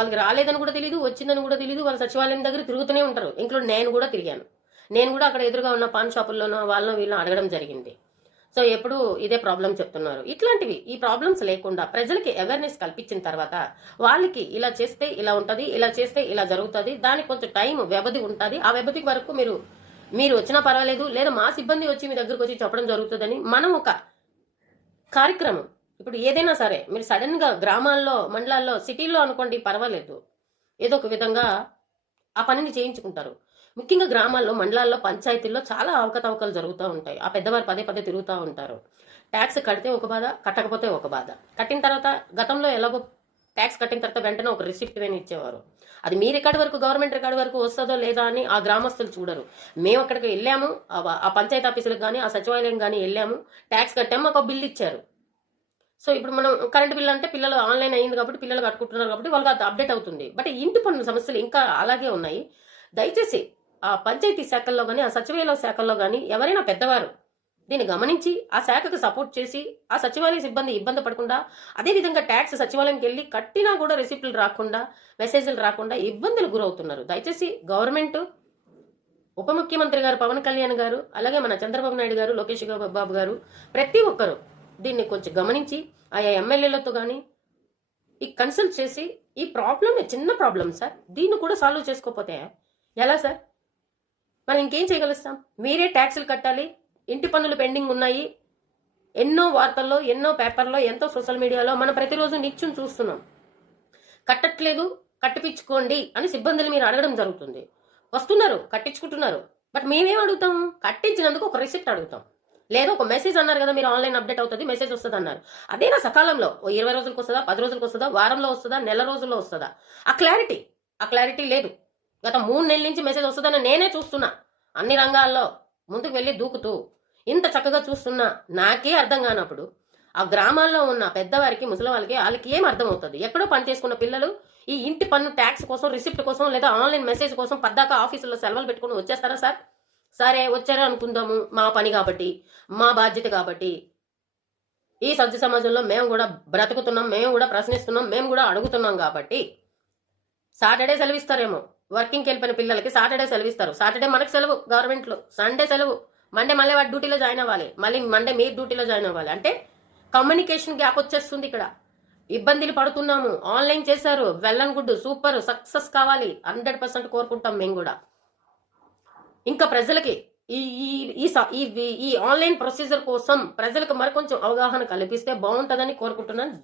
వాళ్ళకి రాలేదని కూడా తెలియదు, వచ్చిందని కూడా తెలియదు. వాళ్ళ సచివాలయం దగ్గర తిరుగుతూనే ఉంటారు. ఇంక్లూడ్ నేను కూడా తిరిగాను. నేను కూడా అక్కడ ఎదురుగా ఉన్న పాన్ షాపుల్లోనో వాళ్ళనో వీళ్ళని అడగడం జరిగింది. సో ఎప్పుడు ఇదే ప్రాబ్లం చెప్తున్నారు. ఇట్లాంటివి ఈ ప్రాబ్లమ్స్ లేకుండా ప్రజలకి అవేర్నెస్ కల్పించిన తర్వాత వాళ్ళకి ఇలా చేస్తే ఇలా ఉంటది, ఇలా చేస్తే ఇలా జరుగుతుంది, దానికి కొంచెం టైం వ్యవధి ఉంటుంది. ఆ వ్యవధి వరకు మీరు వచ్చినా పర్వాలేదు, లేదా మా సిబ్బంది వచ్చి మీ దగ్గరకు వచ్చి చెప్పడం జరుగుతుందని మనం ఒక కార్యక్రమం. ఇప్పుడు ఏదైనా సరే మీరు సడన్ గా గ్రామాల్లో, మండలాల్లో, సిటీల్లో అనుకోండి పర్వాలేదు, ఏదో ఒక విధంగా ఆ పనిని చేయించుకుంటారు. ముఖ్యంగా గ్రామాల్లో, మండలాల్లో, పంచాయతీల్లో చాలా అవకతవకలు జరుగుతూ ఉంటాయి. ఆ పెద్దవారు పదే పదే తిరుగుతూ ఉంటారు. ట్యాక్స్ కడితే ఒక బాధ, కట్టకపోతే ఒక బాధ. కట్టిన తర్వాత గతంలో ఎలాగో ట్యాక్స్ కట్టిన తర్వాత వెంటనే ఒక రిసిప్ట్ అని ఇచ్చేవారు. అది మీ రికార్డు వరకు, గవర్నమెంట్ రికార్డు వరకు వస్తుందో లేదా అని ఆ గ్రామస్తులు చూడరు. మేము అక్కడికి వెళ్ళాము, ఆ పంచాయతీ ఆఫీసులకు కానీ, ఆ సచివాలయం కానీ వెళ్ళాము, ట్యాక్స్ కట్టాము, మాకు బిల్లు ఇచ్చారు. సో ఇప్పుడు మనం కరెంట్ బిల్ అంటే పిల్లలు ఆన్లైన్ అయింది కాబట్టి పిల్లలు కట్టుకుంటున్నారు కాబట్టి వాళ్ళకి అది అప్డేట్ అవుతుంది. బట్ ఇంటి పన్ను సమస్యలు ఇంకా అలాగే ఉన్నాయి. దయచేసి ఆ పంచాయతీ శాఖల్లో కానీ, ఆ సచివాలయ శాఖల్లో కానీ ఎవరైనా పెద్దవారు దీన్ని గమనించి ఆ శాఖకు సపోర్ట్ చేసి ఆ సచివాలయ సిబ్బంది ఇబ్బంది పడకుండా, అదేవిధంగా ట్యాక్స్ సచివాలయంకి వెళ్ళి కట్టినా కూడా రిసిప్ట్లు రాకుండా, మెసేజ్లు రాకుండా ఇబ్బందులు గురవుతున్నారు. దయచేసి గవర్నమెంట్, ఉప ముఖ్యమంత్రి గారు పవన్ కళ్యాణ్ గారు, అలాగే మన చంద్రబాబు నాయుడు గారు, లోకేష్ బాబు గారు, ప్రతి ఒక్కరు దీన్ని కొంచెం గమనించి ఆయా ఎమ్మెల్యేలతో కానీ ఈ కన్సల్ట్ చేసి ఈ ప్రాబ్లం చిన్న ప్రాబ్లం సార్, దీన్ని కూడా సాల్వ్ చేసుకోకపోతే ఎలా సార్? మనం ఇంకేం చేయగలుస్తాం? మీరే ట్యాక్సులు కట్టాలి, ఇంటి పన్నులు పెండింగ్ ఉన్నాయి. ఎన్నో వార్తల్లో, ఎన్నో పేపర్లో, ఎంతో సోషల్ మీడియాలో మనం ప్రతిరోజు నిత్యం చూస్తున్నాం. కట్టట్లేదు, కట్టిపించుకోండి అని సిబ్బందులు మీరు అడగడం జరుగుతుంది. వస్తున్నారు, కట్టించుకుంటున్నారు. బట్ మేమేం అడుగుతాం? కట్టించినందుకు ఒక రిసిప్ట్ అడుగుతాం, లేదా ఒక మెసేజ్ అన్నారు కదా, మీరు ఆన్లైన్ అప్డేట్ అవుతుంది, మెసేజ్ వస్తుంది అన్నారు. అదేనా సకాలంలో 20 రోజులకు వస్తుందా, 10 రోజులకు వస్తుందా, వారంలో వస్తుందా, నెల రోజుల్లో వస్తుందా? ఆ క్లారిటీ లేదు. గత 3 నెలల నుంచి మెసేజ్ వస్తుందని నేనే చూస్తున్నా. అన్ని రంగాల్లో ముందుకు వెళ్ళి దూకుతూ ఇంత చక్కగా చూస్తున్నా నాకే అర్థం కానప్పుడు ఆ గ్రామాల్లో ఉన్న పెద్దవారికి, ముసలి వాళ్ళకి ఏం అర్థం అవుతుంది? ఎక్కడో పని చేసుకున్న పిల్లలు ఈ ఇంటి పన్ను ట్యాక్స్ కోసం, రిసిప్ట్ కోసం, లేదా ఆన్లైన్ మెసేజ్ కోసం పద్దాక ఆఫీసుల్లో సెలవులు పెట్టుకుని వచ్చేస్తారా సార్? సరే వచ్చారే అనుకుందాము, మా పని కాబట్టి, మా బాధ్యత కాబట్టి. ఈ సభ్య సమాజంలో మేము కూడా బ్రతుకుతున్నాం, మేము కూడా ప్రశ్నిస్తున్నాం, మేము కూడా అడుగుతున్నాం కాబట్టి సాటర్డే సెలవు ఇస్తారేమో. వర్కింగ్కి వెళ్ళిపోయిన పిల్లలకి సాటర్డే సెలవు ఇస్తారు. సాటర్డే మనకు సెలవు గవర్నమెంట్లో, సండే సెలవు, మండే మళ్ళీ వాడు డ్యూటీలో జాయిన్ అవ్వాలి, మళ్ళీ మండే మీరు డ్యూటీలో జాయిన్ అవ్వాలి. అంటే కమ్యూనికేషన్ గ్యాప్ వచ్చేస్తుంది. ఇక్కడ ఇబ్బందులు పడుతున్నాము. ఆన్లైన్ చేశారు, వెల్ గుడ్, సూపర్, సక్సెస్ కావాలి, 100% కోరుకుంటాం మేము కూడా. ఇంకా ప్రజలకి ఈ ఆన్లైన్ ప్రొసీజర్ కోసం ప్రజలకు మరికొంచెం అవగాహన కల్పిస్తే బాగుంటుందని కోరుకుంటున్నాను.